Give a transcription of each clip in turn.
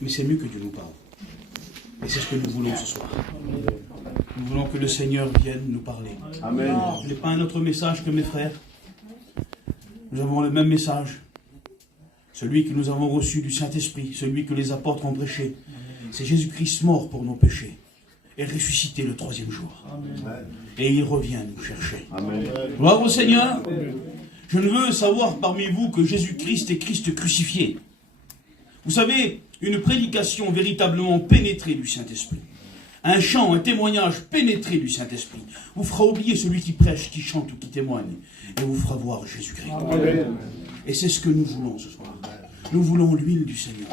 Mais c'est mieux que Dieu nous parle. Et c'est ce que nous voulons ce soir. Nous voulons que le Seigneur vienne nous parler. Amen. Je n'ai pas un autre message que mes frères. Nous avons le même message. Celui que nous avons reçu du Saint-Esprit, celui que les apôtres ont prêché. C'est Jésus-Christ mort pour nos péchés et ressuscité le 3e jour. Amen. Et il revient nous chercher. Amen. Gloire au Seigneur. Je ne veux savoir parmi vous que Jésus-Christ est Christ crucifié. Vous savez, une prédication véritablement pénétrée du Saint-Esprit, un chant, un témoignage pénétré du Saint-Esprit, vous fera oublier celui qui prêche, qui chante ou qui témoigne, et vous fera voir Jésus-Christ. Et c'est ce que nous voulons ce soir. Nous voulons l'huile du Seigneur.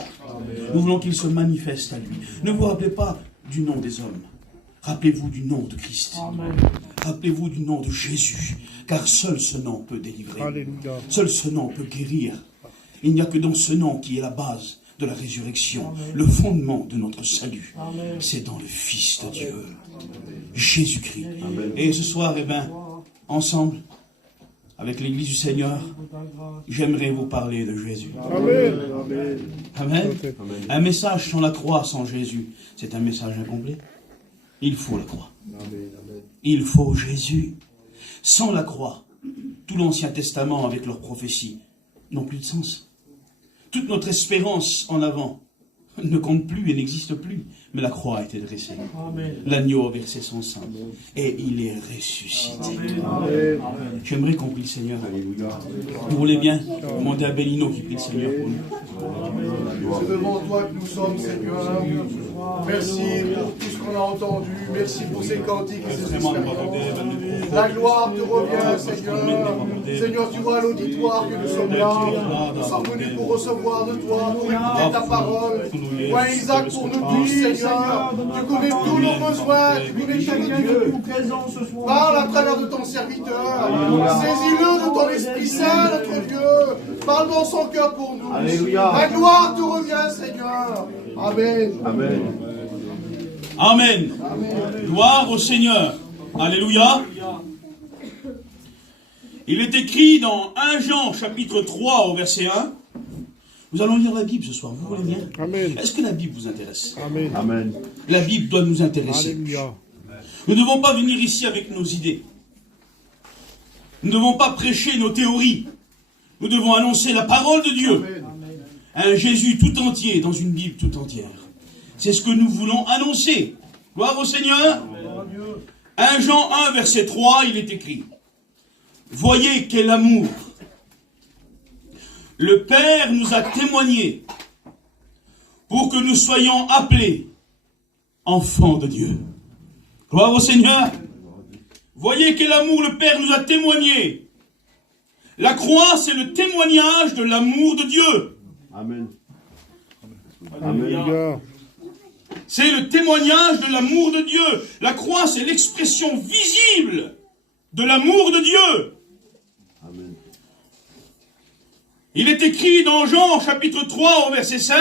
Nous voulons qu'il se manifeste à lui. Ne vous rappelez pas du nom des hommes. Rappelez-vous du nom de Christ. Rappelez-vous du nom de Jésus. Car seul ce nom peut délivrer. Alléluia. Seul ce nom peut guérir. Il n'y a que dans ce nom qui est la base de la résurrection, le fondement de notre salut. C'est dans le Fils de Dieu, Jésus-Christ. Et ce soir, eh bien, ensemble, avec l'Église du Seigneur, j'aimerais vous parler de Jésus. Amen. Amen. Un message sans la croix, sans Jésus, c'est un message incomplet. Il faut la croix. Il faut Jésus. Sans la croix, tout l'Ancien Testament avec leurs prophéties n'ont plus de sens. Toute notre espérance en avant ne compte plus et n'existe plus. Mais la croix a été dressée. L'agneau a versé son sang. Et il est ressuscité. J'aimerais qu'on prie le Seigneur. Vous voulez bien demander à Bellino qui prie le Seigneur pour nous. C'est devant toi que nous sommes, Seigneur. Merci pour tout ce qu'on a entendu. Merci pour ces cantiques et ces expériences. La gloire te revient, Seigneur. Seigneur, tu vois l'auditoire que nous sommes là. Nous sommes venus pour recevoir de toi, pour écouter ta parole. Toi, Isaac, pour nous tous, Seigneur. Tu connais tous nos besoins. Tu connais tous nos Dieu. Parle à travers de ton serviteur. Saisis-le de ton Esprit Saint, notre Dieu. Parle dans son cœur pour nous. Alléluia. La gloire te revient, Seigneur. Amen. Amen. Amen. Gloire au Seigneur. Alléluia. Il est écrit dans 1 Jean chapitre 3 au verset 1. Nous allons lire la Bible ce soir, vous voulez bien? Amen. Est-ce que la Bible vous intéresse? Amen. Amen. La Bible doit nous intéresser. Alléluia. Nous ne devons pas venir ici avec nos idées. Nous ne devons pas prêcher nos théories. Nous devons annoncer la parole de Dieu. Un Jésus tout entier dans une Bible tout entière. C'est ce que nous voulons annoncer. Gloire au Seigneur. 1 Jean 1 verset 3, il est écrit. Voyez quel amour le Père nous a témoigné pour que nous soyons appelés enfants de Dieu. Gloire au Seigneur. Voyez quel amour le Père nous a témoigné. La croix, c'est le témoignage de l'amour de Dieu. Amen. Alléluia. C'est le témoignage de l'amour de Dieu. La croix, c'est l'expression visible de l'amour de Dieu. Amen. Il est écrit dans Jean chapitre 3 au verset 16,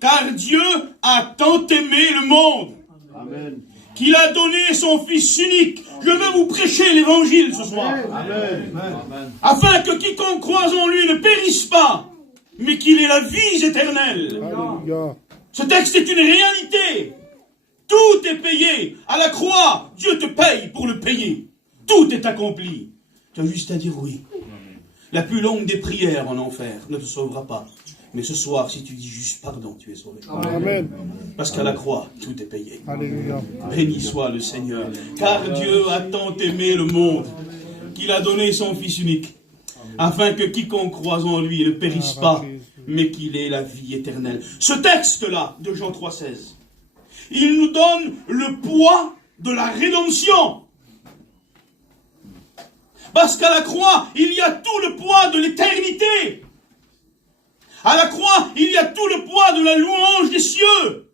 car Dieu a tant aimé le monde, Amen. qu'il a donné son Fils unique. Je veux vous prêcher l'évangile ce soir. Amen. Afin que quiconque croise en lui ne périsse pas, mais qu'il ait la vie éternelle. Alléluia. Ce texte est une réalité. Tout est payé. À la croix, Dieu te paye pour le payer. Tout est accompli. Tu as juste à dire oui. La plus longue des prières en enfer ne te sauvera pas. Mais ce soir, si tu dis juste pardon, tu es sauvé. Amen. Parce qu'à la croix, tout est payé. Alléluia. Béni soit le Seigneur. Car Dieu a tant aimé le monde qu'il a donné son Fils unique, afin que quiconque croise en lui ne périsse pas, mais qu'il ait la vie éternelle. Ce texte-là, de Jean 3,16, il nous donne le poids de la rédemption. Parce qu'à la croix, il y a tout le poids de l'éternité. À la croix, il y a tout le poids de la louange des cieux.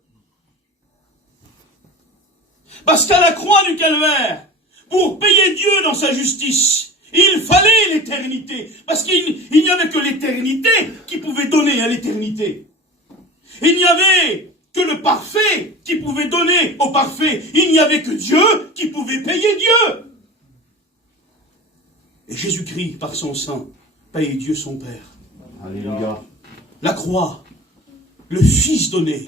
Parce qu'à la croix du calvaire, pour payer Dieu dans sa justice, il fallait l'éternité. Parce qu'il n'y avait que l'éternité qui pouvait donner à l'éternité. Il n'y avait que le parfait qui pouvait donner au parfait. Il n'y avait que Dieu qui pouvait payer Dieu. Et Jésus-Christ, par son sang, paye Dieu son Père. Alléluia. La croix le Fils donné,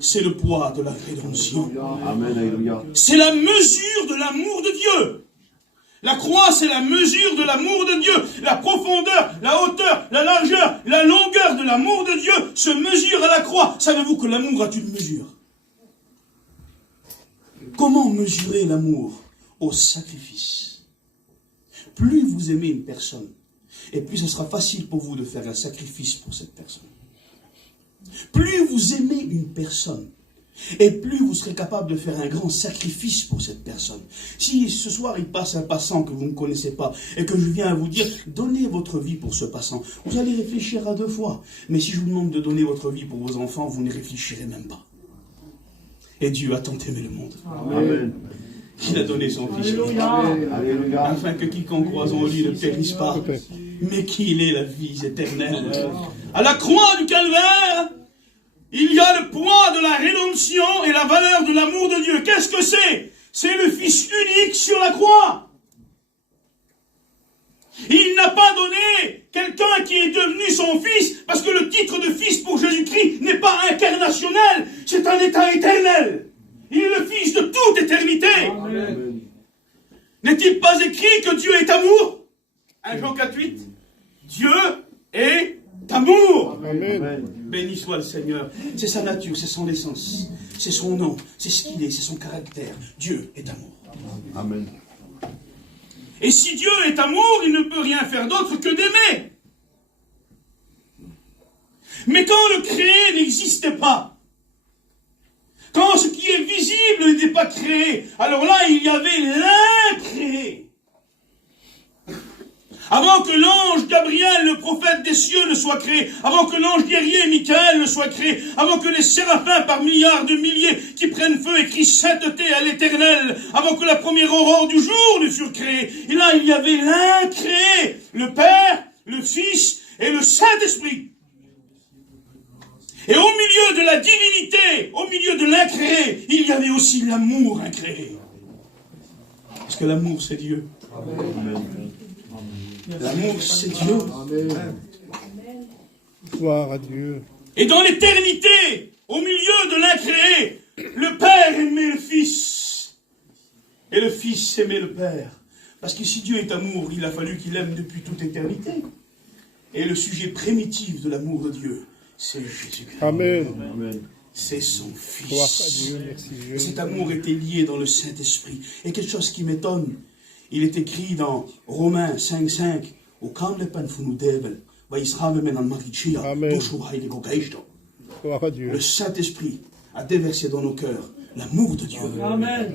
c'est le poids de la rédemption. Amen, alléluia. C'est la mesure de l'amour de Dieu. La croix, c'est la mesure de l'amour de Dieu. La profondeur, la hauteur, la largeur, la longueur de l'amour de Dieu se mesure à la croix. Savez-vous que l'amour a une mesure? Comment mesurer l'amour? Au sacrifice. Plus vous aimez une personne, et plus ce sera facile pour vous de faire un sacrifice pour cette personne. Plus vous aimez une personne, et plus vous serez capable de faire un grand sacrifice pour cette personne. Si ce soir il passe un passant que vous ne connaissez pas, et que je viens à vous dire, donnez votre vie pour ce passant, vous allez réfléchir à 2 fois. Mais si je vous demande de donner votre vie pour vos enfants, vous ne réfléchirez même pas. Et Dieu a tant aimé le monde. Amen. Il a donné son Fils. Alléluia. Afin que quiconque croise en lui ne périsse pas, mais qu'il ait la vie éternelle. À la croix du calvaire, il y a le poids de la rédemption et la valeur de l'amour de Dieu. Qu'est-ce que c'est? C'est le Fils unique sur la croix. Il n'a pas donné quelqu'un qui est devenu son fils, parce que le titre de fils pour Jésus-Christ n'est pas incarnationnel, c'est un état éternel. Il est le Fils de toute éternité. Amen. N'est-il pas écrit que Dieu est amour? 1 Jean 4,8. Dieu est amour. Amen. Béni soit le Seigneur. C'est sa nature, c'est son essence, c'est son nom, c'est ce qu'il est, c'est son caractère. Dieu est amour. Amen. Et si Dieu est amour, il ne peut rien faire d'autre que d'aimer. Mais quand le créé n'existait pas, quand ce qui est visible n'était pas créé, alors là, il y avait l'incréé. Avant que l'ange Gabriel, le prophète des cieux, ne soit créé, avant que l'ange guerrier Michael ne soit créé, avant que les séraphins par milliards de milliers qui prennent feu et crient sainteté à l'éternel, avant que la première aurore du jour ne fût créée, et là, il y avait l'incréé, le Père, le Fils et le Saint-Esprit. Et au milieu de la divinité, au milieu de l'incréé, il y avait aussi l'amour incréé. Parce que l'amour, c'est Dieu. Amen. L'amour, c'est Dieu. Amen. Gloire à Dieu. Et dans l'éternité, au milieu de l'incréé, le Père aimait le Fils. Et le Fils aimait le Père. Parce que si Dieu est amour, il a fallu qu'il aime depuis toute éternité. Et le sujet primitif de l'amour de Dieu, c'est Jésus-Christ. Amen. Amen. C'est son Gloire à Fils. Dieu. Merci Et Dieu. cet amour était lié dans le Saint-Esprit. Et quelque chose qui m'étonne, il est écrit dans Romains 5,5, au Kamlepen von Devel, Amen. Gloire à Dieu. le Saint-Esprit a déversé dans nos cœurs l'amour de Dieu. Amen.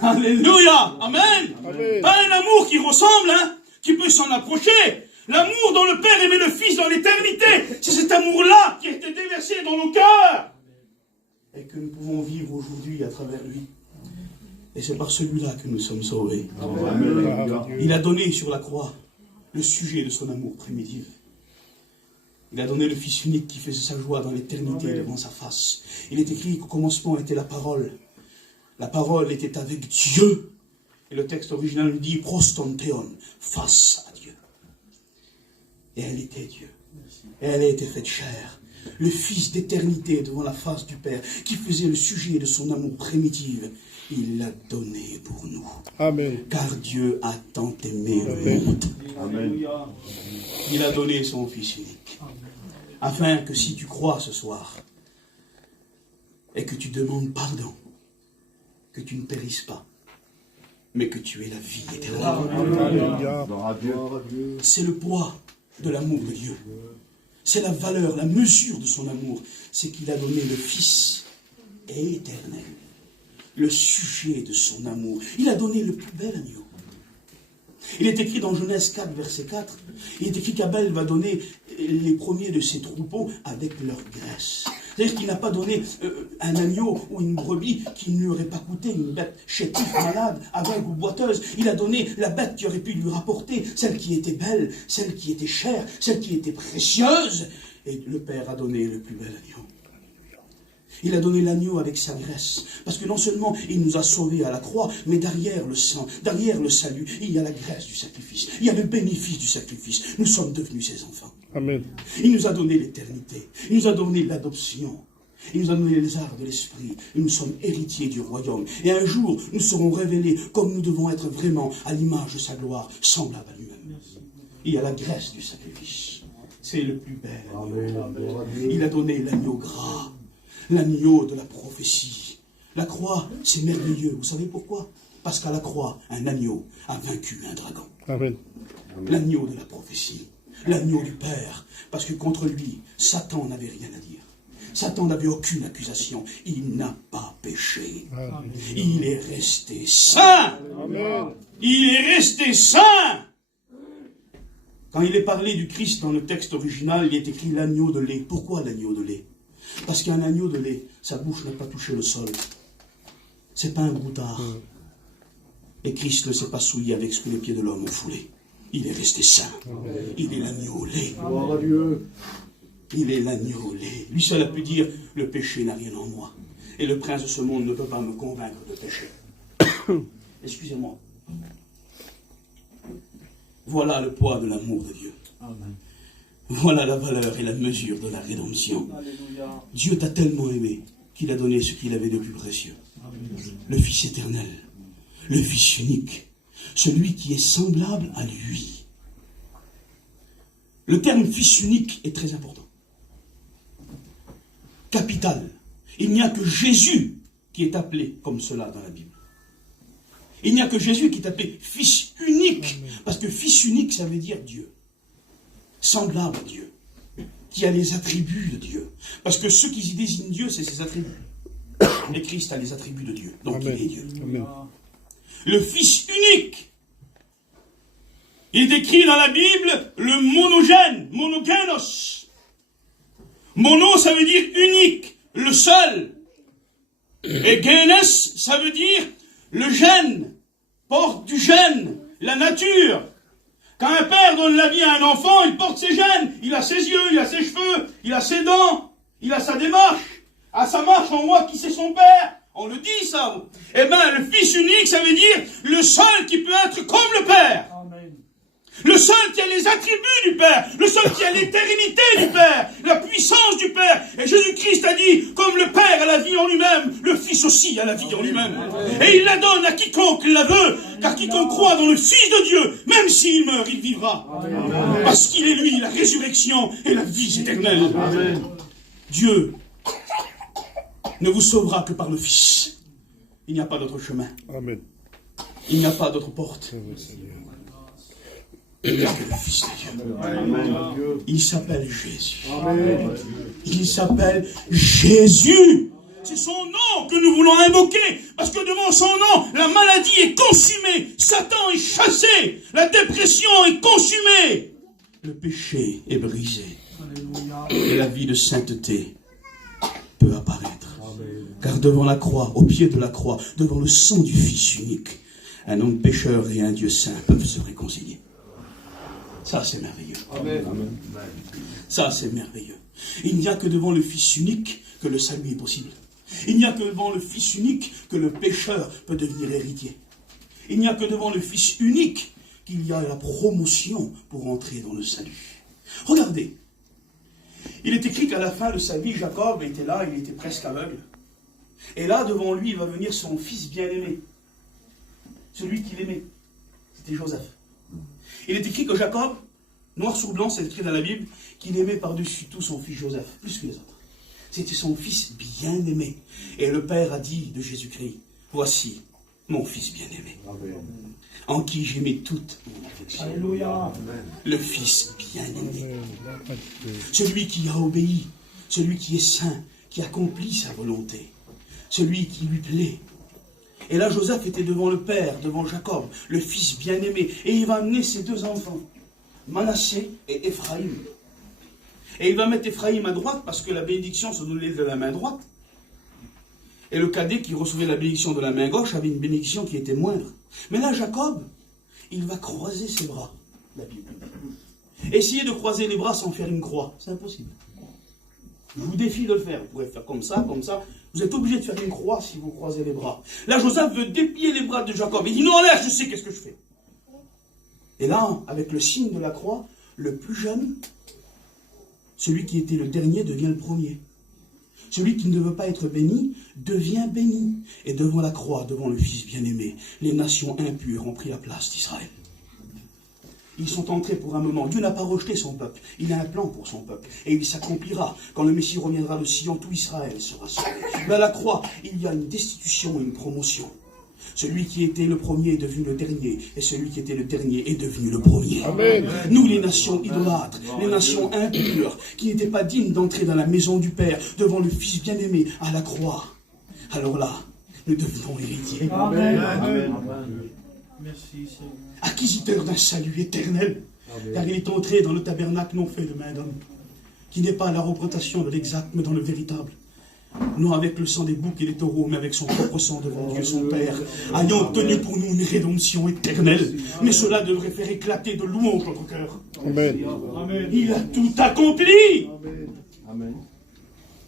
Alléluia. Amen. Amen. Pas un amour qui ressemble, qui peut s'en approcher. L'amour dont le Père aimait le Fils dans l'éternité. C'est cet amour-là qui a été déversé dans nos cœurs. Et que nous pouvons vivre aujourd'hui à travers lui. Et c'est par celui-là que nous sommes sauvés. Gloire à Dieu. Il a donné sur la croix le sujet de son amour primitif. Il a donné le Fils unique qui faisait sa joie dans l'éternité devant sa face. Il est écrit qu'au commencement était la parole. La parole était avec Dieu. Et le texte original nous dit prostantheon, face à Dieu. Et elle était Dieu. Et elle a été faite chair. Le Fils d'éternité devant la face du Père, qui faisait le sujet de son amour primitif, il l'a donné pour nous. Amen. Car Dieu a tant aimé le Amen. monde. Amen. Il a donné son Fils unique. Afin que si tu crois ce soir, et que tu demandes pardon, que tu ne périsses pas, mais que tu aies la vie éternelle. Alléluia. Gloire à Dieu. C'est le poids de l'amour de Dieu. C'est la valeur, la mesure de son amour. C'est qu'il a donné le Fils éternel. Le sujet de son amour. Il a donné le plus bel agneau. Il est écrit dans Genèse 4, verset 4, il est écrit qu'Abel va donner les premiers de ses troupeaux avec leur graisse. C'est-à-dire qu'il n'a pas donné un agneau ou une brebis qui ne lui aurait pas coûté, une bête chétive, malade, aveugle ou boiteuse. Il a donné la bête qui aurait pu lui rapporter, celle qui était belle, celle qui était chère, celle qui était précieuse. Et le Père a donné le plus bel agneau. Il a donné l'agneau avec sa graisse. Parce que non seulement il nous a sauvés à la croix, mais derrière le sang, derrière le salut, il y a la graisse du sacrifice. Il y a le bénéfice du sacrifice. Nous sommes devenus ses enfants. Amen. Il nous a donné l'éternité. Il nous a donné l'adoption. Il nous a donné les arts de l'esprit. Et nous sommes héritiers du royaume. Et un jour, nous serons révélés comme nous devons être vraiment à l'image de sa gloire, semblable à lui-même. Il y a la graisse du sacrifice. C'est le plus bel agneau. Il a donné l'agneau gras. L'agneau de la prophétie. La croix, c'est merveilleux. Vous savez pourquoi? Parce qu'à la croix, un agneau a vaincu un dragon. Amen. L'agneau de la prophétie. L'agneau du Père. Parce que contre lui, Satan n'avait rien à dire. Satan n'avait aucune accusation. Il n'a pas péché. Amen. Il est resté saint. Amen. Il est resté saint. Quand il est parlé du Christ dans le texte original, il est écrit l'agneau de lait. Pourquoi l'agneau de lait? Parce qu'un agneau de lait, sa bouche n'a pas touché le sol. C'est pas un goutard. Et Christ ne s'est pas souillé avec ce que les pieds de l'homme ont foulé. Il est resté saint. Il est l'agneau au lait. Gloire à Dieu. Il est l'agneau au lait. Lui seul a pu dire, le péché n'a rien en moi. Et le prince de ce monde ne peut pas me convaincre de péché. Excusez-moi. Voilà le poids de l'amour de Dieu. Voilà la valeur et la mesure de la rédemption. Dieu t'a tellement aimé qu'il a donné ce qu'il avait de plus précieux. Le Fils éternel, le Fils unique, celui qui est semblable à lui. Le terme Fils unique est très important. Capital. Il n'y a que Jésus qui est appelé comme cela dans la Bible. Il n'y a que Jésus qui est appelé Fils unique. Parce que Fils unique, ça veut dire Dieu. Semblable à Dieu. Qui a les attributs de Dieu. Parce que ceux qui y désignent Dieu, c'est ses attributs. Et Christ a les attributs de Dieu. Donc Amen. il est Dieu. Amen. Le Fils unique. Il est écrit dans la Bible le monogène, monogenos. Mono, ça veut dire unique, le seul. Et genes, ça veut dire le gène, porte du gène, la nature. Quand un père donne la vie à un enfant, il porte ses gènes. Il a ses yeux, il a ses cheveux, il a ses dents, il a sa démarche. À sa marche, on voit qui c'est son père. On le dit, ça. Eh bien, le Fils unique, ça veut dire le seul qui peut être comme le Père. Le seul qui a les attributs du Père. Le seul qui a l'éternité du Père. La puissance du Père. Et Jésus-Christ a dit, comme le Père a la vie en lui-même, le Fils aussi a la vie en lui-même. Et il la donne à quiconque la veut. Car quiconque croit dans le Fils de Dieu, même s'il meurt, il vivra. Parce qu'il est lui, la résurrection et la vie éternelle. Dieu ne vous sauvera que par le Fils. Il n'y a pas d'autre chemin. Amen. Il n'y a pas d'autre porte. Il n'y a que le Fils de Dieu. Il s'appelle Jésus. Il s'appelle Jésus. C'est son nom que nous voulons invoquer. Parce que devant son nom, la maladie est consumée. Satan est chassé. La dépression est consumée. Le péché est brisé. Et la vie de sainteté peut apparaître. Car devant la croix, au pied de la croix, devant le sang du Fils unique, un homme pécheur et un Dieu saint peuvent se réconcilier. Ça, c'est merveilleux. Ça, c'est merveilleux. Il n'y a que devant le Fils unique que le salut est possible. Il n'y a que devant le Fils unique que le pécheur peut devenir héritier. Il n'y a que devant le Fils unique qu'il y a la promotion pour entrer dans le salut. Regardez. Il est écrit qu'à la fin de sa vie, Jacob était là, il était presque aveugle. Et là, devant lui, il va venir son fils bien-aimé. Celui qu'il aimait. C'était Joseph. Il est écrit que Jacob, noir sur blanc, c'est écrit dans la Bible, qu'il aimait par-dessus tout son fils Joseph, plus que les autres. C'était son fils bien-aimé. Et le Père a dit de Jésus-Christ, voici mon fils bien-aimé, en qui j'ai mis toute mon affection. Alléluia. Le fils bien-aimé. Celui qui a obéi, celui qui est saint, qui accomplit sa volonté, celui qui lui plaît. Et là, Joseph était devant le Père, devant Jacob, le fils bien-aimé. Et il va amener ses deux enfants, Manassé et Ephraïm. Et il va mettre Ephraïm à droite, parce que la bénédiction se donnait de la main droite. Et le cadet qui recevait la bénédiction de la main gauche avait une bénédiction qui était moindre. Mais là, Jacob, il va croiser ses bras, la Bible. Essayer de croiser les bras sans faire une croix, c'est impossible. Je vous défie de le faire. Vous pouvez faire comme ça, comme ça. Vous êtes obligé de faire une croix si vous croisez les bras. Là, Joseph veut déplier les bras de Jacob. Il dit, non, là, je sais qu'est-ce que je fais. Et là, avec le signe de la croix, le plus jeune, celui qui était le dernier, devient le premier. Celui qui ne veut pas être béni, devient béni. Et devant la croix, devant le Fils bien-aimé, les nations impures ont pris la place d'Israël. Ils sont entrés pour un moment. Dieu n'a pas rejeté son peuple. Il a un plan pour son peuple. Et il s'accomplira. Quand le Messie reviendra de Sion, tout Israël sera sauvé. Mais à la croix, il y a une destitution et une promotion. Celui qui était le premier est devenu le dernier. Et celui qui était le dernier est devenu le premier. Amen. Nous, les nations idolâtres, les nations impures, qui n'étaient pas dignes d'entrer dans la maison du Père, devant le Fils bien-aimé, à la croix. Alors là, nous devenons héritiers. Amen. Amen. Merci, Seigneur. Acquisiteur d'un salut éternel. Car il est entré dans le tabernacle non fait de main d'homme, qui n'est pas la représentation de l'exact, mais dans le véritable. Non avec le sang des boucs et des taureaux, mais avec son propre sang devant Dieu son Père, ayant obtenu pour nous une rédemption éternelle. Mais cela devrait faire éclater de louanges notre cœur. Amen. Il a tout accompli. Amen.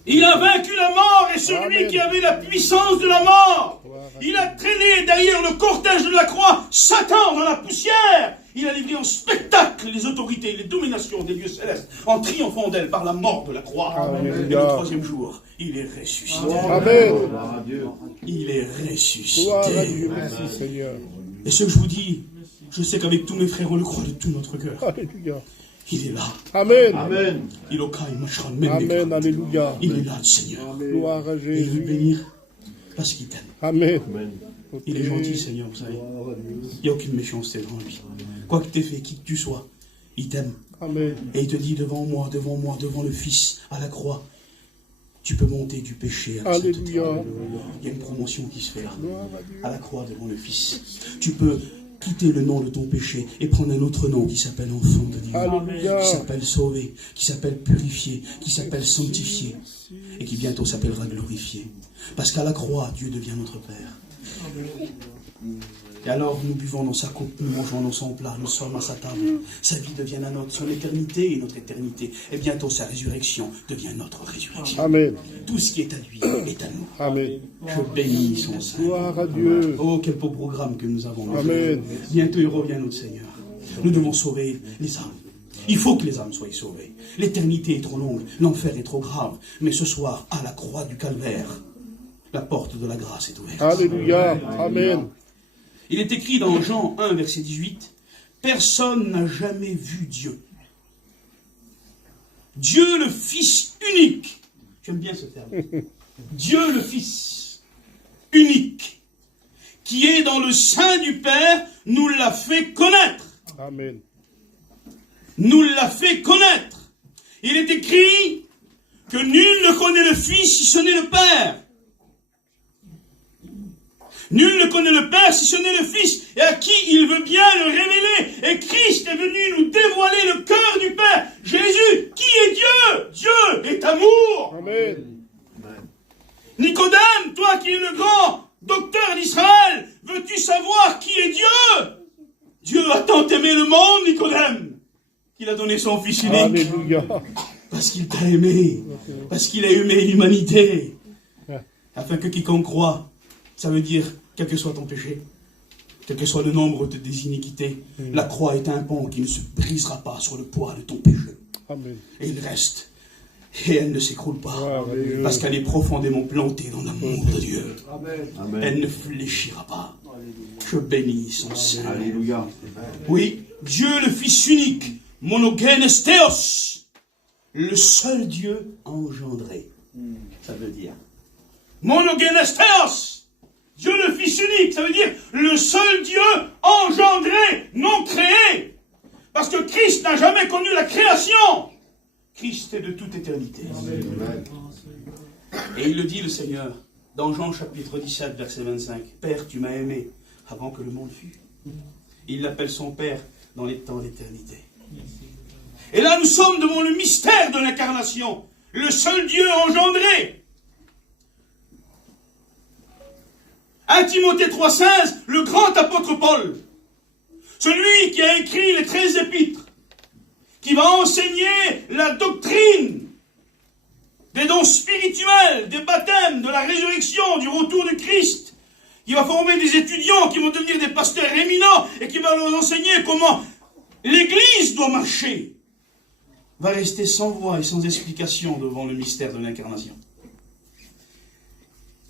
Il a vaincu la mort et celui Amen. qui avait la puissance de la mort. Il a traîné derrière le cortège de la croix Satan dans la poussière. Il a livré en spectacle les autorités, les dominations des lieux célestes, en triomphant d'elles par la mort de la croix. Amen. Et le troisième jour, il est ressuscité. Amen. Gloire à Dieu. Il est Gloire à ressuscité. Dieu. Merci Seigneur. Et ce que je vous dis, je sais qu'avec tous mes frères, on le croit de tout notre cœur. Alléluia. Il est là. Amen. Amen. Il est Amen. Alléluia. Il est là, le Seigneur. Gloire à Et il veut Jésus. bénir parce qu'il t'aime. Amen. Amen. Il est gentil, Seigneur, vous savez. Il n'y a aucune méchanceté devant lui. Quoi que tu aies fait, qui que tu sois, il t'aime. Amen. Et il te dit devant moi, devant le Fils, à la croix, tu peux monter du péché à la sainteté. Alléluia. Il y a une promotion qui se fait là. Gloire à Dieu. À la croix devant le Fils. Tu peux quitter le nom de ton péché et prendre un autre nom qui s'appelle enfant de Dieu. Alléluia. Qui s'appelle sauvé, qui s'appelle purifié, qui s'appelle sanctifié et qui bientôt s'appellera glorifié. Parce qu'à la croix, Dieu devient notre Père. Et alors nous buvons dans sa coupe, nous mangeons dans son plat, nous sommes à sa table. Sa vie devient la nôtre, son éternité est notre éternité. Et bientôt sa résurrection devient notre résurrection. Amen. Tout ce qui est à lui est à nous. Amen. Je bénis son Saint. Gloire à Dieu. Oh, quel beau programme que nous avons. Amen. Bientôt il revient notre Seigneur. Nous devons sauver les âmes. Il faut que les âmes soient sauvées. L'éternité est trop longue, l'enfer est trop grave. Mais ce soir, à la croix du calvaire, la porte de la grâce est ouverte. Alléluia. Amen. Il est écrit dans Jean 1, verset 18, « Personne n'a jamais vu Dieu. Dieu le Fils unique. » J'aime bien ce terme. Dieu le Fils unique, qui est dans le sein du Père, nous l'a fait connaître. Amen. Nous l'a fait connaître. Il est écrit que nul ne connaît le Fils si ce n'est le Père. Nul ne connaît le Père si ce n'est le Fils, et à qui il veut bien le révéler. Et Christ est venu nous dévoiler le cœur du Père. Jésus, qui est Dieu? Dieu est amour. Amen. Nicodème, toi qui es le grand docteur d'Israël, veux-tu savoir qui est Dieu? Dieu a tant aimé le monde, Nicodème, qu'il a donné son Fils unique. Alléluia. Parce qu'il t'a aimé. Parce qu'il a aimé l'humanité. Afin que quiconque croit, ça veut dire, quel que soit ton péché, quel que soit le nombre de tes iniquités, la croix est un pont qui ne se brisera pas sur le poids de ton péché. Amen. Et il reste. Et elle ne s'écroule pas. Gloire à Dieu. Parce qu'elle est profondément plantée dans l'amour de Dieu. Amen. Elle ne fléchira pas. Je bénis son Saint. Alléluia. Oui, Dieu le Fils unique, monogènes théos, le seul Dieu engendré. Ça veut dire monogènes théos, Dieu le Fils unique, ça veut dire le seul Dieu engendré, non créé. Parce que Christ n'a jamais connu la création. Christ est de toute éternité. Amen. Et il le dit, le Seigneur, dans Jean chapitre 17, verset 25. Père, tu m'as aimé avant que le monde fût. Il l'appelle son Père dans les temps d'éternité. Et là, nous sommes devant le mystère de l'incarnation. Le seul Dieu engendré. 1 Timothée 3,16, le grand apôtre Paul, celui qui a écrit les 13 épîtres, qui va enseigner la doctrine des dons spirituels, des baptêmes, de la résurrection, du retour de Christ. Il va former des étudiants qui vont devenir des pasteurs éminents et qui vont leur enseigner comment l'Église doit marcher. Va rester sans voix et sans explication devant le mystère de l'incarnation.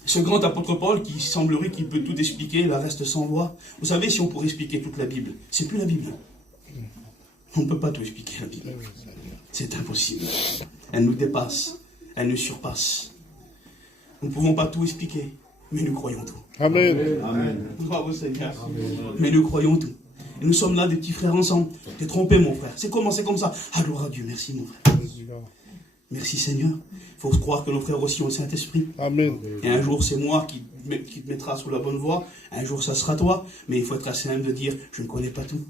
Ce grand apôtre Paul, qui semblerait qu'il peut tout expliquer, là reste sans voix. Vous savez, si on pourrait expliquer toute la Bible, c'est plus la Bible. On ne peut pas tout expliquer, la Bible. C'est impossible. Elle nous dépasse. Elle nous surpasse. Nous ne pouvons pas tout expliquer, mais nous croyons tout. Amen. Amen. Bravo Seigneur. Mais nous croyons tout. Et nous sommes là, des petits frères ensemble. T'es trompé, mon frère. C'est comme ça. Ah, gloire à Dieu. Merci, mon frère. Merci, Seigneur. Il faut croire que nos frères aussi ont le Saint-Esprit. Amen. Et un jour, c'est moi qui te mettras sous la bonne voie. Un jour, ça sera toi. Mais il faut être assez humble de dire, je ne connais pas tout.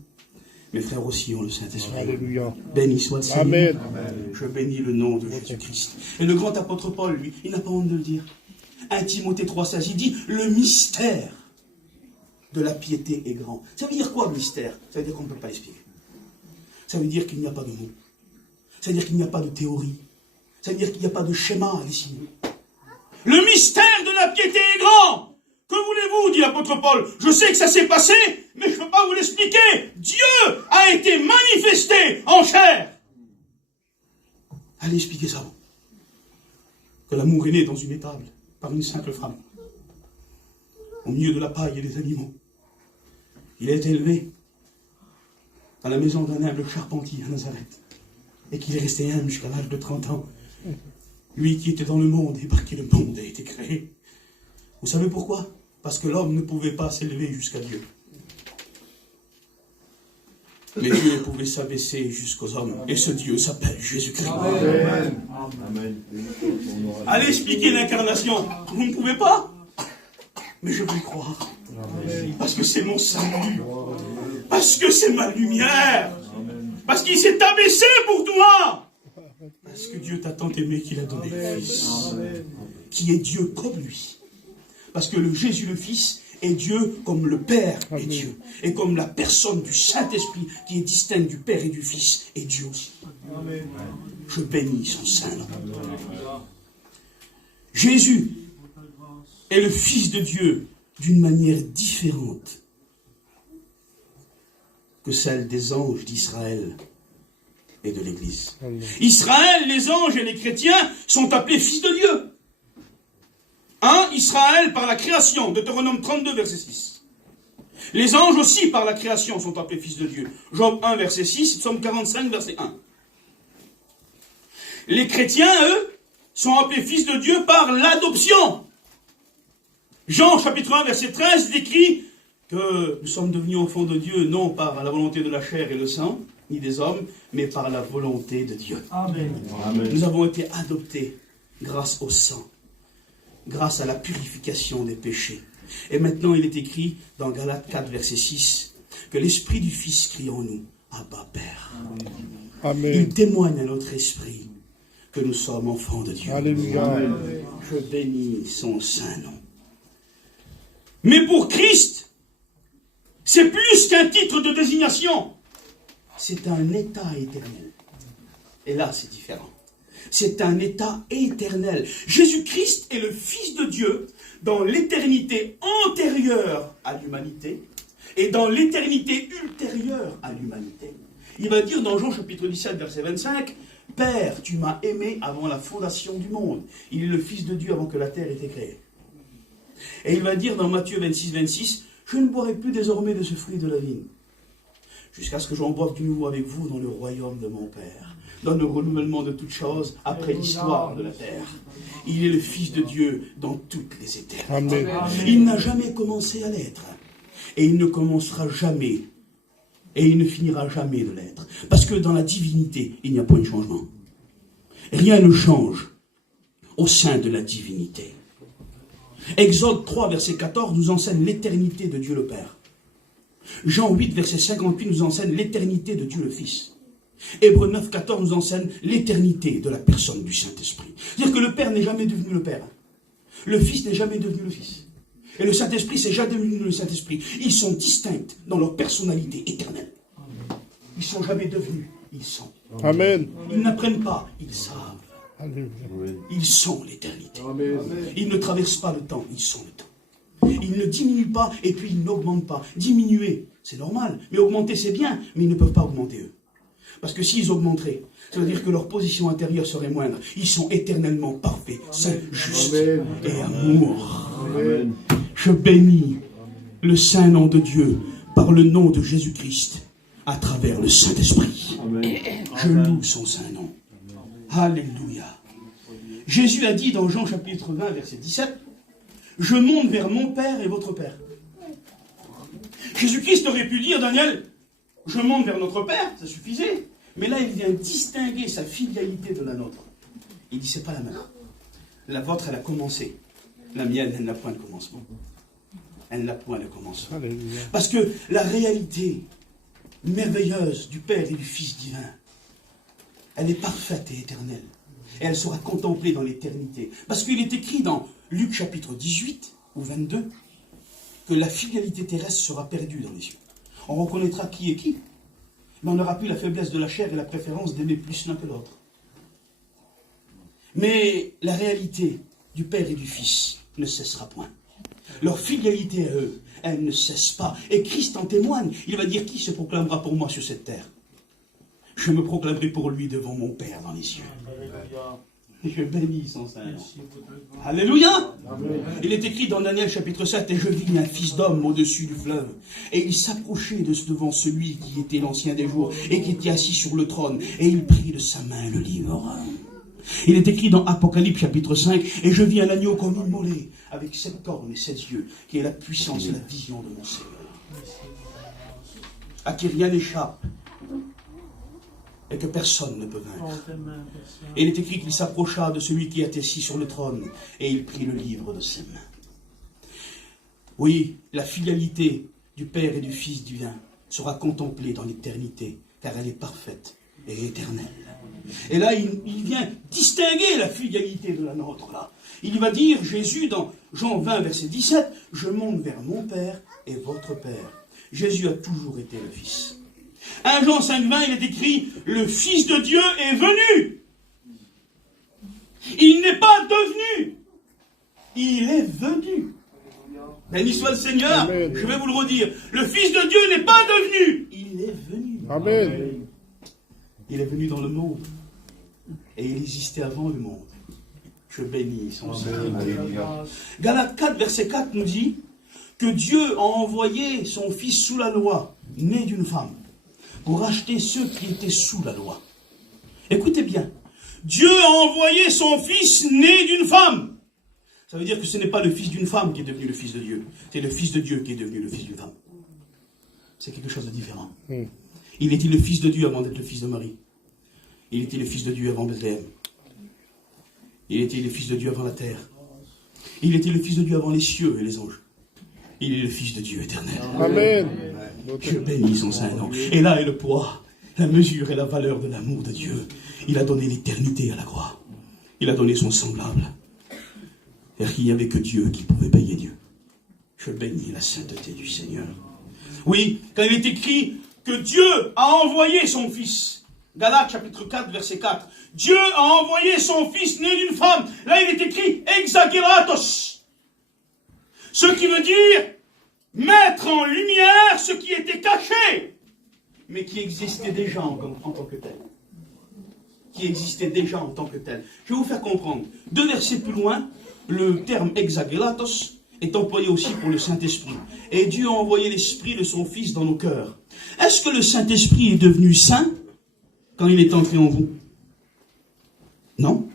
Mes frères aussi ont le Saint-Esprit. Alléluia. Béni soit le Seigneur. Amen. Je bénis le nom de Jésus-Christ. Et le grand apôtre Paul, lui, il n'a pas honte de le dire. 1 Timothée 3,16, il dit, le mystère de la piété est grand. Ça veut dire quoi, le mystère? Ça veut dire qu'on ne peut pas l'expliquer. Ça veut dire qu'il n'y a pas de mots. Ça veut dire qu'il n'y a pas de théorie. Ça veut dire qu'il n'y a pas de schéma à dessiner. Le mystère de la piété est grand. Que voulez-vous, dit l'apôtre Paul? Je sais que ça s'est passé, mais je ne peux pas vous l'expliquer. Dieu a été manifesté en chair. Allez expliquer ça. Que l'amour est né dans une étable, par une simple femme, au milieu de la paille et des animaux. Il a été élevé à la maison d'un humble charpentier à Nazareth, et qu'il est resté humble jusqu'à l'âge de 30 ans. Lui qui était dans le monde et par qui le monde a été créé. Vous savez pourquoi? Parce que l'homme ne pouvait pas s'élever jusqu'à Dieu. Mais Dieu pouvait s'abaisser jusqu'aux hommes. Et ce Dieu s'appelle Jésus-Christ. Amen. Amen. Allez expliquer l'incarnation. Vous ne pouvez pas? Mais je vais y croire. Parce que c'est mon salut. Parce que c'est ma lumière. Parce qu'il s'est abaissé pour toi. Parce que Dieu t'a tant aimé qu'il a donné le Fils. Qui est Dieu comme lui. Parce que le Jésus le Fils est Dieu comme le Père est Dieu. Et comme la personne du Saint-Esprit qui est distincte du Père et du Fils est Dieu aussi. Je bénis son Saint-Nom. Jésus est le Fils de Dieu d'une manière différente que celle des anges d'Israël et de l'Église. Israël, les anges et les chrétiens sont appelés fils de Dieu. Israël par la création, Deutéronome 32, verset 6. Les anges aussi par la création sont appelés fils de Dieu. Job 1, verset 6, Psaume 45, verset 1. Les chrétiens, eux, sont appelés fils de Dieu par l'adoption. Jean, chapitre 1, verset 13, décrit que nous sommes devenus enfants de Dieu, non par la volonté de la chair et le sang, ni des hommes, mais par la volonté de Dieu. Amen. Amen. Nous avons été adoptés grâce au sang, grâce à la purification des péchés. Et maintenant, il est écrit dans Galates 4, verset 6, que l'Esprit du Fils crie en nous, Abba, Père. Amen. Il témoigne à notre esprit que nous sommes enfants de Dieu. Alléluia. Je bénis son saint nom. Mais pour Christ, c'est plus qu'un titre de désignation. C'est un état éternel. Et là, c'est différent. C'est un état éternel. Jésus-Christ est le Fils de Dieu dans l'éternité antérieure à l'humanité et dans l'éternité ultérieure à l'humanité. Il va dire dans Jean chapitre 17, verset 25, « Père, tu m'as aimé avant la fondation du monde. » Il est le Fils de Dieu avant que la terre ait été créée. Et il va dire dans Matthieu 26, 26, « Je ne boirai plus désormais de ce fruit de la vigne, jusqu'à ce que j'en boive du nouveau avec vous dans le royaume de mon Père. » Dans le renouvellement de toutes choses, après l'histoire de la terre. Il est le Fils de Dieu dans toutes les éternités. Amen. Il n'a jamais commencé à l'être. Et il ne commencera jamais. Et il ne finira jamais de l'être. Parce que dans la divinité, il n'y a pas de changement. Rien ne change au sein de la divinité. Exode 3, verset 14, nous enseigne l'éternité de Dieu le Père. Jean 8, verset 58, nous enseigne l'éternité de Dieu le Fils. Hébreux 9, 14 nous enseigne l'éternité de la personne du Saint-Esprit. C'est-à-dire que le Père n'est jamais devenu le Père. Le Fils n'est jamais devenu le Fils. Et le Saint-Esprit, c'est jamais devenu le Saint-Esprit. Ils sont distincts dans leur personnalité éternelle. Ils ne sont jamais devenus, ils sont. Amen. Ils n'apprennent pas, ils savent. Alléluia. Ils sont l'éternité. Amen. Ils ne traversent pas le temps, ils sont le temps. Ils ne diminuent pas et puis ils n'augmentent pas. Diminuer, c'est normal, mais augmenter, c'est bien, mais ils ne peuvent pas augmenter eux. Parce que s'ils augmenteraient, ça veut dire que leur position intérieure serait moindre. Ils sont éternellement parfaits, saints, justes et amour. Amen. Je bénis le saint nom de Dieu par le nom de Jésus-Christ à travers le Saint-Esprit. Je loue son saint nom. Alléluia. Jésus a dit dans Jean chapitre 20, verset 17, « Je monte vers mon Père et votre Père. » Jésus-Christ aurait pu dire, Daniel, « Je monte vers notre Père », ça suffisait. Mais là, il vient distinguer sa filialité de la nôtre. Il dit, c'est pas la même. La vôtre, elle a commencé. La mienne, elle n'a point de commencement. Elle n'a point de commencement. Alléluia. Parce que la réalité merveilleuse du Père et du Fils divin, elle est parfaite et éternelle. Et elle sera contemplée dans l'éternité. Parce qu'il est écrit dans Luc chapitre 18 ou 22 que la filialité terrestre sera perdue dans les cieux. On reconnaîtra qui est qui. Mais on n'aura plus la faiblesse de la chair et la préférence d'aimer plus l'un que l'autre. Mais la réalité du Père et du Fils ne cessera point. Leur filialité à eux, elle ne cesse pas. Et Christ en témoigne. Il va dire, qui se proclamera pour moi sur cette terre? Je me proclamerai pour lui devant mon Père dans les cieux. Je bénis son Saint nom. Alléluia. Il est écrit dans Daniel chapitre 7, « Et je vis un fils d'homme au-dessus du fleuve. Et il s'approchait devant celui qui était l'ancien des jours et qui était assis sur le trône. Et il prit de sa main le livre. » Il est écrit dans Apocalypse chapitre 5, « Et je vis un agneau comme immolé, avec 7 cornes et 7 yeux, qui est la puissance et la vision de mon Seigneur. » À qui rien n'échappe, et que personne ne peut vaincre. Et il est écrit qu'il s'approcha de celui qui était assis sur le trône, et il prit le livre de ses mains. Oui, la filialité du Père et du Fils divin sera contemplée dans l'éternité, car elle est parfaite et éternelle. Et là, il vient distinguer la filialité de la nôtre, là. Il va dire, Jésus, dans Jean 20, verset 17, « Je monte vers mon Père et votre Père. » Jésus a toujours été le Fils. 1 Jean 5, 20, il est écrit, « Le Fils de Dieu est venu. » Il n'est pas devenu. Il est venu. Béni soit le Seigneur. Amen. Je vais vous le redire. Le Fils de Dieu n'est pas devenu. Il est venu. Amen. Il est venu dans le monde. Et il existait avant le monde. Je bénis son Seigneur. Galates 4, verset 4 nous dit que Dieu a envoyé son Fils sous la loi, né d'une femme, pour racheter ceux qui étaient sous la loi. Écoutez bien. Dieu a envoyé son Fils né d'une femme. Ça veut dire que ce n'est pas le fils d'une femme qui est devenu le Fils de Dieu. C'est le Fils de Dieu qui est devenu le Fils d'une femme. C'est quelque chose de différent. Il était le Fils de Dieu avant d'être le Fils de Marie. Il était le Fils de Dieu avant Bethléem. Il était le Fils de Dieu avant la terre. Il était le Fils de Dieu avant les cieux et les anges. Il est le Fils de Dieu éternel. Amen. Je bénis son saint nom. Et là est le poids, la mesure et la valeur de l'amour de Dieu. Il a donné l'éternité à la croix. Il a donné son semblable. Car il n'y avait que Dieu qui pouvait payer Dieu. Je bénis la sainteté du Seigneur. Oui, quand il est écrit que Dieu a envoyé son Fils. Galates chapitre 4, verset 4. Dieu a envoyé son Fils né d'une femme. Là, il est écrit exageratos. Ce qui veut dire mettre en lumière ce qui était caché, mais qui existait déjà en tant que tel. Qui existait déjà en tant que tel. Je vais vous faire comprendre. 2 versets plus loin, le terme exageratos est employé aussi pour le Saint-Esprit. Et Dieu a envoyé l'Esprit de son Fils dans nos cœurs. Est-ce que le Saint-Esprit est devenu saint quand il est entré en vous? Non.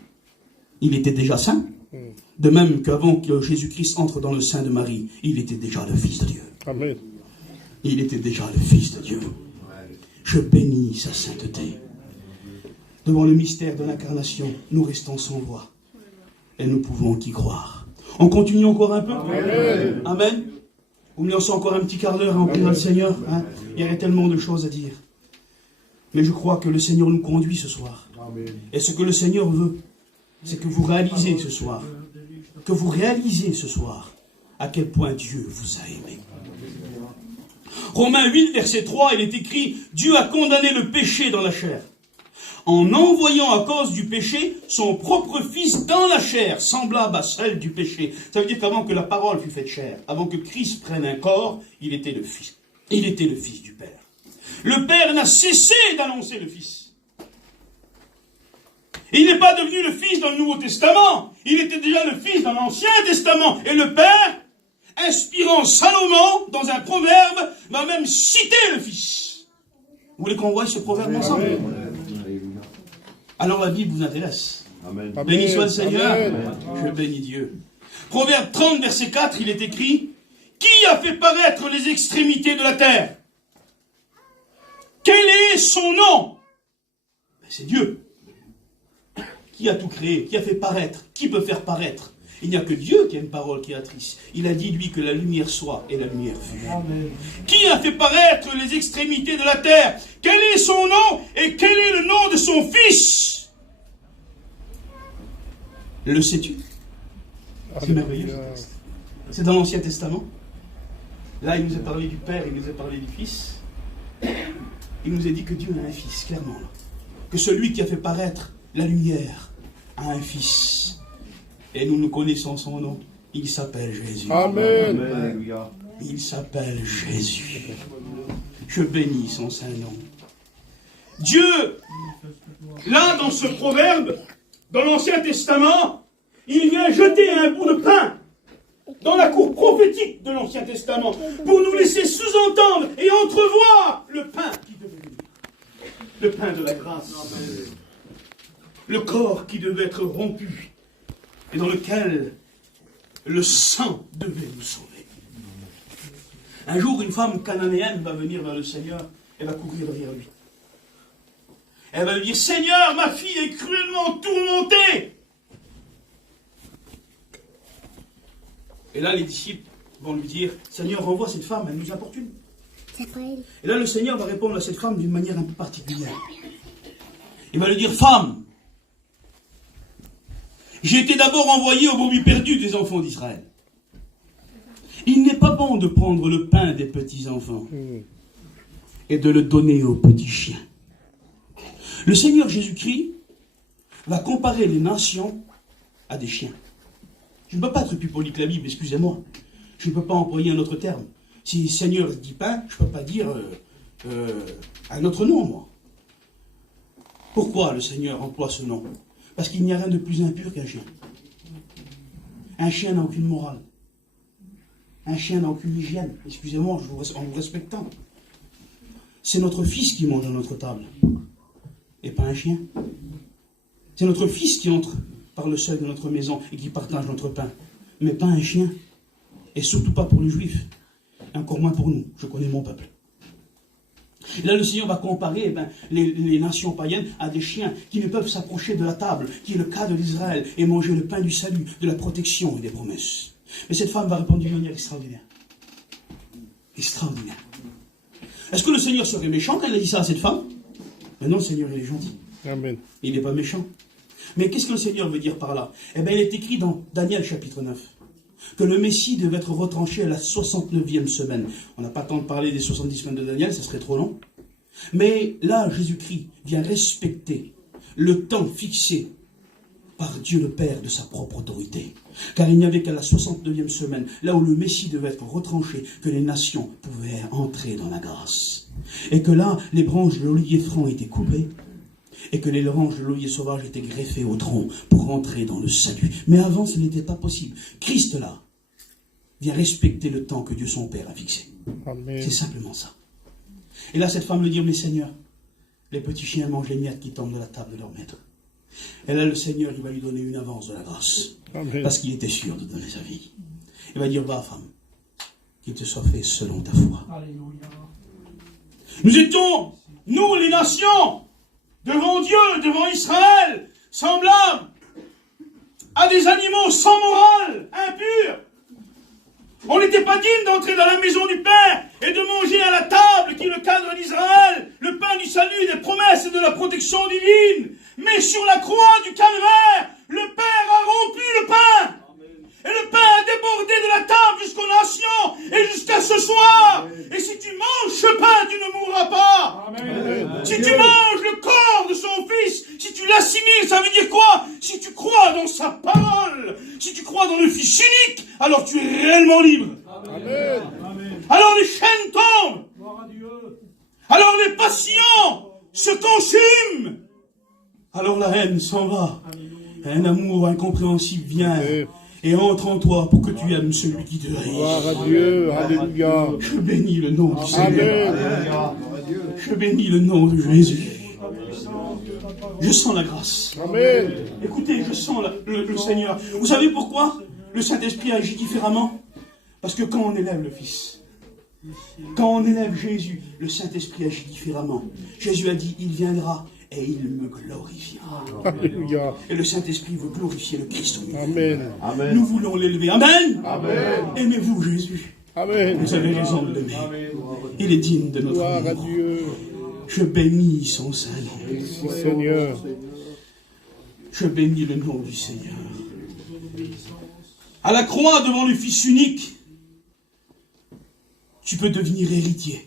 Il était déjà saint. De même qu'avant que Jésus-Christ entre dans le sein de Marie, il était déjà le Fils de Dieu. Amen. Il était déjà le Fils de Dieu. Je bénis sa sainteté. Devant le mystère de l'incarnation, nous restons sans voix. Et nous pouvons y croire. On continue encore un peu? Amen. Amen. Vous me laissez encore un petit quart d'heure à en prier le Seigneur. Hein? Il y aurait tellement de choses à dire. Mais je crois que le Seigneur nous conduit ce soir. Et ce que le Seigneur veut, c'est que vous réalisez ce soir, à quel point Dieu vous a aimé. Romains 8, verset 3, il est écrit, Dieu a condamné le péché dans la chair, en envoyant à cause du péché son propre Fils dans la chair, semblable à celle du péché. Ça veut dire qu'avant que la parole fût faite chair, avant que Christ prenne un corps, il était le Fils. Il était le Fils du Père. Le Père n'a cessé d'annoncer le Fils. Il n'est pas devenu le Fils dans le Nouveau Testament. Il était déjà le Fils dans l'Ancien Testament. Et le Père, inspirant Salomon dans un proverbe, va même citer le Fils. Vous voulez qu'on voie ce proverbe ensemble? Alors la Bible vous intéresse. Amen. Béni soit le Seigneur. Amen. Je bénis Dieu. Proverbe 30, verset 4, il est écrit: qui a fait paraître les extrémités de la terre? Quel est son nom? C'est Dieu. Qui a tout créé? Qui a fait paraître? Qui peut faire paraître? Il n'y a que Dieu qui a une parole créatrice. Il a dit, lui, que la lumière soit, et la lumière fut. Amen. Qui a fait paraître les extrémités de la terre? Quel est son nom, et quel est le nom de son Fils? Le sais-tu? C'est merveilleux, ce texte. C'est dans l'Ancien Testament. Là, il nous a parlé du Père, il nous a parlé du Fils. Il nous a dit que Dieu a un Fils, clairement. Là. Que celui qui a fait paraître la lumière a un Fils. Et nous connaissons son nom. Il s'appelle Jésus. Amen. Alléluia. Il s'appelle Jésus. Je bénis son saint nom. Dieu, là, dans ce proverbe, dans l'Ancien Testament, il vient jeter un bout de pain dans la cour prophétique de l'Ancien Testament pour nous laisser sous-entendre et entrevoir le pain qui devait venir. Le pain de la grâce. Le corps qui devait être rompu et dans lequel le sang devait nous sauver. Un jour, une femme cananéenne va venir vers le Seigneur et va courir derrière lui. Elle va lui dire: Seigneur, ma fille est cruellement tourmentée. Et là, les disciples vont lui dire: Seigneur, renvoie cette femme, elle nous importune. Et là, le Seigneur va répondre à cette femme d'une manière un peu particulière. Il va lui dire: Femme, j'ai été d'abord envoyé aux brebis perdues des enfants d'Israël. Il n'est pas bon de prendre le pain des petits enfants et de le donner aux petits chiens. Le Seigneur Jésus-Christ va comparer les nations à des chiens. Je ne peux pas être plus poli que la Bible, excusez-moi. Je ne peux pas employer un autre terme. Si le Seigneur dit pain, je ne peux pas dire un autre nom, moi. Pourquoi le Seigneur emploie ce nom? Parce qu'il n'y a rien de plus impur qu'un chien. Un chien n'a aucune morale. Un chien n'a aucune hygiène. Excusez-moi, en vous respectant. C'est notre fils qui mange à notre table. Et pas un chien. C'est notre fils qui entre par le seuil de notre maison et qui partage notre pain. Mais pas un chien. Et surtout pas pour les juifs. Et encore moins pour nous. Je connais mon peuple. Et là, le Seigneur va comparer les nations païennes à des chiens qui ne peuvent s'approcher de la table, qui est le cas de l'Israël, et manger le pain du salut, de la protection et des promesses. Mais cette femme va répondre d'une manière extraordinaire. Extraordinaire. Est-ce que le Seigneur serait méchant quand il a dit ça à cette femme? Mais non, le Seigneur, il est gentil. Amen. Il n'est pas méchant. Mais qu'est-ce que le Seigneur veut dire par là? Eh bien, il est écrit dans Daniel chapitre 9 que le Messie devait être retranché à la 69e semaine. On n'a pas le temps de parler des 70 semaines de Daniel, ça serait trop long. Mais là, Jésus-Christ vient respecter le temps fixé par Dieu le Père de sa propre autorité. Car il n'y avait qu'à la 69e semaine, là où le Messie devait être retranché, que les nations pouvaient entrer dans la grâce. Et que là, les branches de l'olivier franc étaient coupées, et que les branches de l'olivier sauvage étaient greffées au tronc pour entrer dans le salut. Mais avant, ce n'était pas possible. Christ, là, vient respecter le temps que Dieu son Père a fixé. Amen. C'est simplement ça. Et là, cette femme lui dit: mais Seigneur, les petits chiens mangent les miettes qui tombent de la table de leur maître. Et là, le Seigneur, il va lui donner une avance de la grâce. Amen. Parce qu'il était sûr de donner sa vie. Il va dire: va, femme, qu'il te soit fait selon ta foi. Alléluia. Nous étions, nous, les nations, devant Dieu, devant Israël, semblables à des animaux sans morale, impurs. On n'était pas digne d'entrer dans la maison du Père et de manger à la table qui est le cadre d'Israël, le pain du salut, des promesses et de la protection divine. Mais sur la croix du calvaire, le Père a rompu le pain. Et le pain a débordé de la table jusqu'aux nations et jusqu'à ce soir. Et si tu manges ce pain, tu ne mourras pas. Amen. Si tu manges le corps de son Fils, crois dans le Fils unique, alors tu es réellement libre. Amen. Alors les chaînes tombent. Gloire à Dieu. Alors les passions se consument. Alors la haine s'en va. Un amour incompréhensible vient et entre en toi pour que tu aimes celui qui te haït. Gloire à Dieu. Alléluia. Je bénis le nom du Seigneur. Amen. Je bénis le nom de Jésus. Je sens la grâce. Amen. Écoutez, je sens le Seigneur. Vous savez pourquoi le Saint-Esprit agit différemment? Parce que quand on élève le Fils, quand on élève Jésus, le Saint-Esprit agit différemment. Jésus a dit, il viendra et il me glorifiera. Alléluia. Et le Saint-Esprit veut glorifier le Christ au milieu. Amen. Amen. Nous voulons l'élever. Amen. Amen. Aimez-vous Jésus. Amen. Vous avez raison de l'aimer. Il est digne de notre Gloire à amour. Dieu. Je bénis son Saint-Nom. Merci Seigneur. Je bénis le nom du Seigneur. À la croix, devant le Fils unique, tu peux devenir héritier.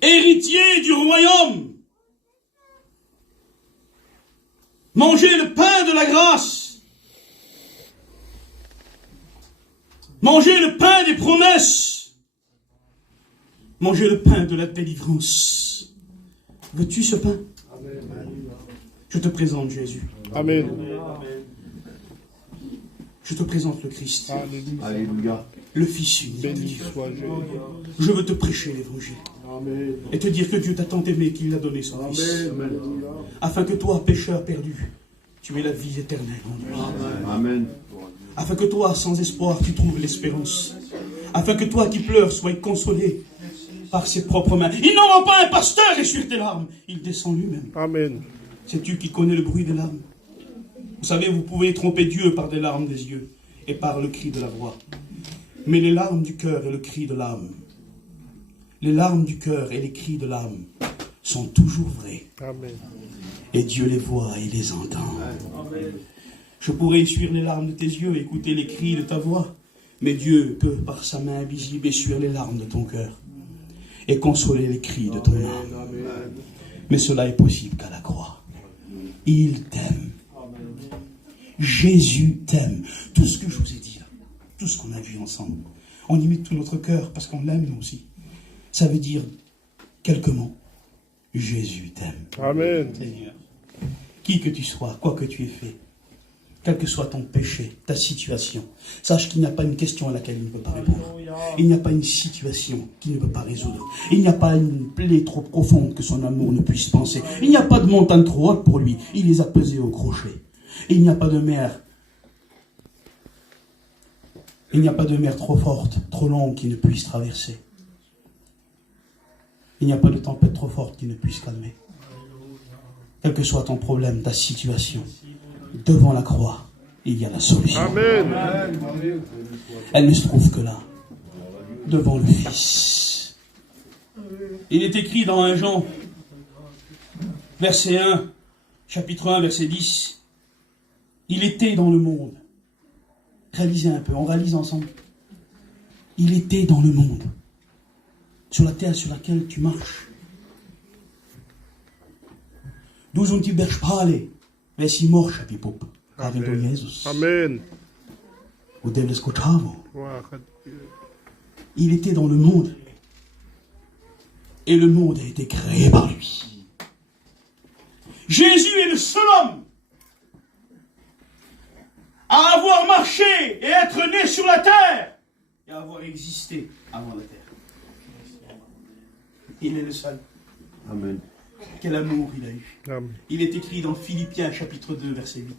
Héritier du royaume. Manger le pain de la grâce. Manger le pain des promesses. Manger le pain de la délivrance. Veux-tu ce pain? Je te présente Jésus. Amen. Je te présente le Christ, Alléluia. Alléluia. le Fils unique de Béni Dieu. soit Jésus. Je veux te prêcher l'évangile et te dire que Dieu t'a tant aimé qu'il a donné son Fils, afin que toi, pécheur perdu, tu aies la vie éternelle en lui. Amen. Afin que toi, sans espoir, tu trouves l'espérance. Afin que toi qui pleures sois consolé par ses propres mains. Il n'envoie pas un pasteur essuyer tes larmes, il descend lui-même. Amen. C'est tu qui connais le bruit des larmes. Vous savez, vous pouvez tromper Dieu par des larmes des yeux et par le cri de la voix. Mais les larmes du cœur et le cri de l'âme, les larmes du cœur et les cris de l'âme sont toujours vrais. Amen. Et Dieu les voit et les entend. Je pourrais essuyer les larmes de tes yeux et écouter les cris de ta voix. Mais Dieu peut, par sa main invisible, essuyer les larmes de ton cœur et consoler les cris de ton âme. Mais cela est possible qu'à la croix. Il t'aime. Jésus t'aime. Tout ce que je vous ai dit là, tout ce qu'on a vu ensemble, on y met tout notre cœur parce qu'on l'aime nous aussi. Ça veut dire quelques mots. Jésus t'aime. Amen. Seigneur, qui que tu sois, quoi que tu aies fait, quel que soit ton péché, ta situation, sache qu'il n'y a pas une question à laquelle il ne peut pas répondre. Il n'y a pas une situation qu'il ne peut pas résoudre. Il n'y a pas une plaie trop profonde que son amour ne puisse penser. Il n'y a pas de montagne trop haute pour lui. Il les a pesées au crochet. Il n'y a pas de mer. Il n'y a pas de mer trop forte, trop longue qui ne puisse traverser. Il n'y a pas de tempête trop forte qui ne puisse calmer. Quel que soit ton problème, ta situation, devant la croix, il y a la solution. Amen. Elle ne se trouve que là, devant le Fils. Il est écrit dans 1 Jean, verset 1, chapitre 1, verset 10. Il était dans le monde. Réalisez un peu, on réalise ensemble. Il était dans le monde. Sur la terre sur laquelle tu marches. Du sunt die Bergspale, vesi morša pipop, kavim do Jézus. Amen. Ou devles kočavo. Gloire à Dieu. Il était dans le monde. Et le monde a été créé par lui. Jésus est le seul homme à avoir marché et être né sur la terre et à avoir existé avant la terre. Il est le seul. Amen. Quel amour il a eu. Amen. Il est écrit dans Philippiens chapitre 2 verset 8.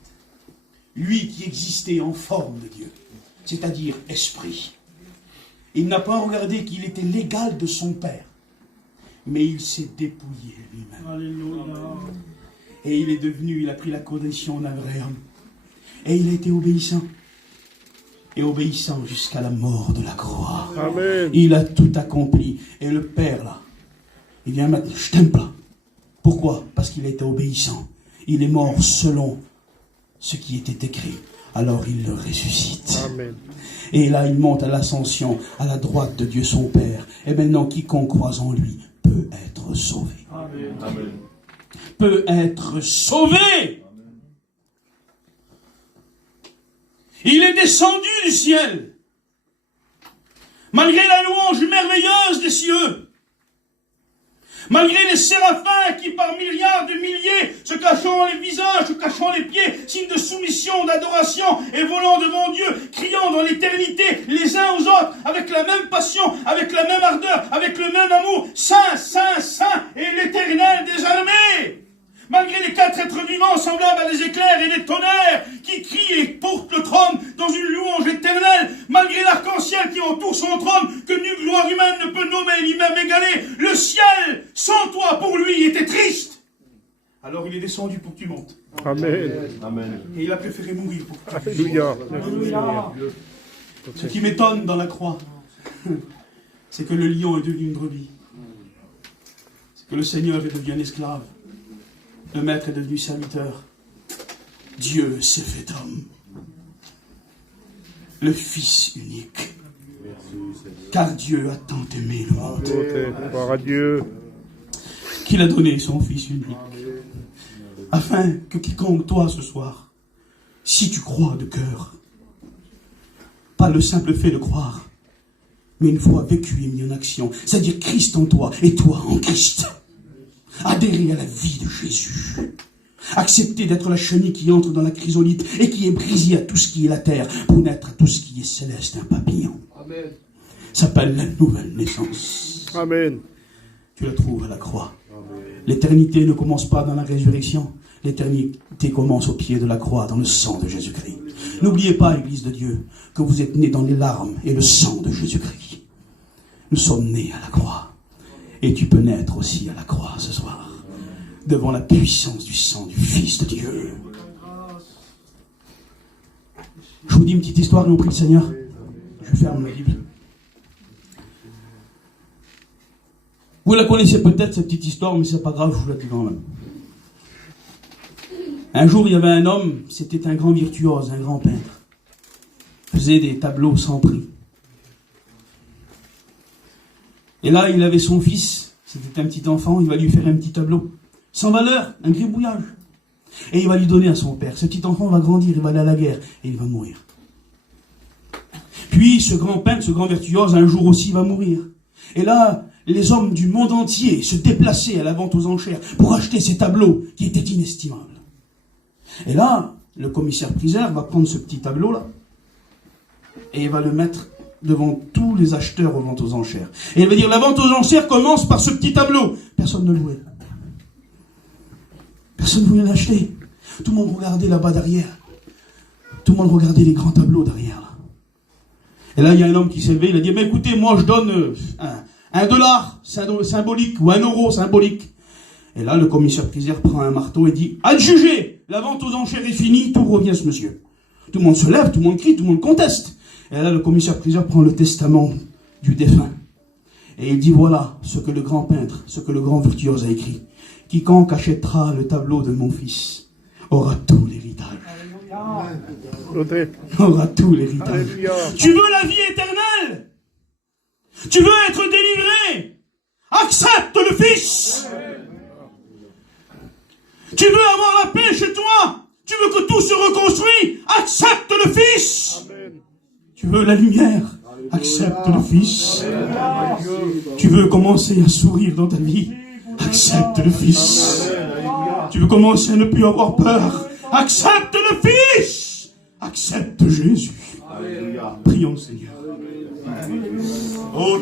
Lui qui existait en forme de Dieu, c'est-à-dire esprit. Il n'a pas regardé qu'il était l'égal de son Père, mais il s'est dépouillé lui-même. Alléluia. Et il est devenu, il a pris la condition d'un vrai homme. Et il a été obéissant. Et obéissant jusqu'à la mort de la croix. Amen. Il a tout accompli. Et le Père, là, il vient maintenant, je t'aime pas. Pourquoi? Parce qu'il a été obéissant. Il est mort selon ce qui était écrit. Alors il le ressuscite. Amen. Et là, il monte à l'ascension, à la droite de Dieu son Père. Et maintenant, quiconque croit en lui peut être sauvé. Amen. Amen. Peut être sauvé. Il est descendu du ciel. Malgré la louange merveilleuse des cieux. Malgré les séraphins qui par milliards de milliers, se cachant les visages, se cachant les pieds, signe de soumission, d'adoration, et volant devant Dieu, criant dans l'éternité, les uns aux autres, avec la même passion, avec la même ardeur, avec le même amour, Saint, Saint, Saint, et l'Éternel des armées. Malgré les 4 êtres vivants semblables à des éclairs et des tonnerres qui crient et portent le trône dans une louange éternelle, malgré l'arc-en-ciel qui entoure son trône, que nulle gloire humaine ne peut nommer ni même égaler, le ciel, sans toi pour lui, était triste. Alors il est descendu pour que tu montes. Amen. Amen. Et il a préféré mourir pour que tu Alléluia. Ce qui m'étonne dans la croix, c'est que le lion est devenu une brebis. C'est que le Seigneur est devenu un esclave. Le maître est devenu serviteur. Dieu s'est fait homme. Le Fils unique. Car Dieu a tant aimé le monde Gloire à Dieu. qu'il a donné son Fils unique. Afin que quiconque, toi ce soir, si tu crois de cœur, pas le simple fait de croire, mais une foi vécue et mise en action, c'est-à-dire Christ en toi et toi en Christ. Adhérer à la vie de Jésus. Accepter d'être la chenille qui entre dans la chrysolite et qui est brisée à tout ce qui est la terre pour naître à tout ce qui est céleste, un papillon. Amen. Ça s'appelle la nouvelle naissance. Amen. Tu la trouves à la croix. L'éternité ne commence pas dans la résurrection. L'éternité commence au pied de la croix, dans le sang de Jésus-Christ. N'oubliez pas, Église de Dieu, que vous êtes nés dans les larmes et le sang de Jésus-Christ. Nous sommes nés à la croix. Et tu peux naître aussi à la croix ce soir, devant la puissance du sang du Fils de Dieu. Je vous dis une petite histoire et on prie le Seigneur. Je ferme la Bible. Vous la connaissez peut-être cette petite histoire, mais c'est pas grave, je vous la dis quand même. Un jour, il y avait un homme, c'était un grand virtuose, un grand peintre. Il faisait des tableaux sans prix. Et là, il avait son fils, c'était un petit enfant, il va lui faire un petit tableau, sans valeur, un gribouillage. Et il va lui donner à son père. Ce petit enfant va grandir, il va aller à la guerre, et il va mourir. Puis, ce grand peintre, ce grand virtuose, un jour aussi va mourir. Et là, les hommes du monde entier se déplaçaient à la vente aux enchères pour acheter ces tableaux qui étaient inestimables. Et là, le commissaire-priseur va prendre ce petit tableau-là, et il va le mettre devant tous les acheteurs aux ventes aux enchères. Et il va dire, la vente aux enchères commence par ce petit tableau. Personne ne le voulait. Personne ne voulait l'acheter. Tout le monde regardait là-bas derrière. Tout le monde regardait les grands tableaux derrière. Là. Et là, il y a un homme qui s'est levé, il a dit, mais écoutez, moi je donne $1 symbolique ou €1 symbolique. Et là, le commissaire-priseur prend un marteau et dit, à le juger, la vente aux enchères est finie, tout revient à ce monsieur. Tout le monde se lève, tout le monde crie, tout le monde conteste. Et là, le commissaire-priseur prend le testament du défunt. Et il dit, voilà ce que le grand peintre, ce que le grand virtuose a écrit. Quiconque achètera le tableau de mon fils aura tout l'héritage. Aura tout l'héritage. Tu veux la vie éternelle? Tu veux être délivré? Accepte le Fils. Tu veux avoir la paix chez toi? Tu veux que tout se reconstruise? Accepte le Fils. Tu veux la lumière? Accepte le Fils. Tu veux commencer à sourire dans ta vie? Accepte le Fils. Tu veux commencer à ne plus avoir peur? Accepte le Fils. Accepte Jésus. Prions, Seigneur. Oh,